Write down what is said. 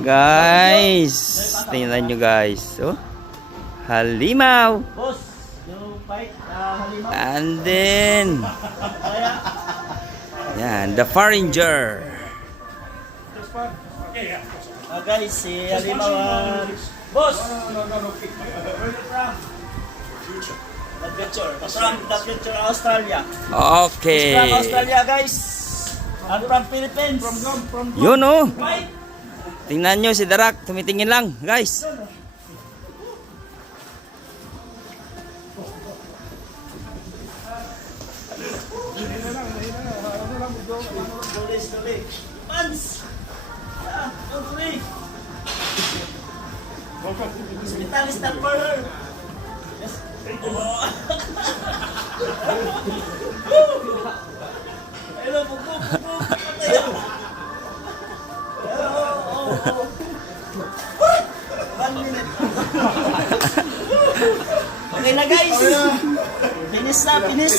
Guys, tingnan nyo guys. Oh, halimaw. Boss, yung fight, halimaw. And then, yan, the Faringer. Guys, si halimaw. Boss! Adventure. From Adventure, Australia. Okay. From Australia, guys. And from Philippines. Yun oh. Fight! Tingnan nyo si Darak, tumitingin lang, guys. Slowly. Pants! Slowly. Hospital is not for her. Yes. Hello, bugok. One minute. Okay na guys. Finish na, finish.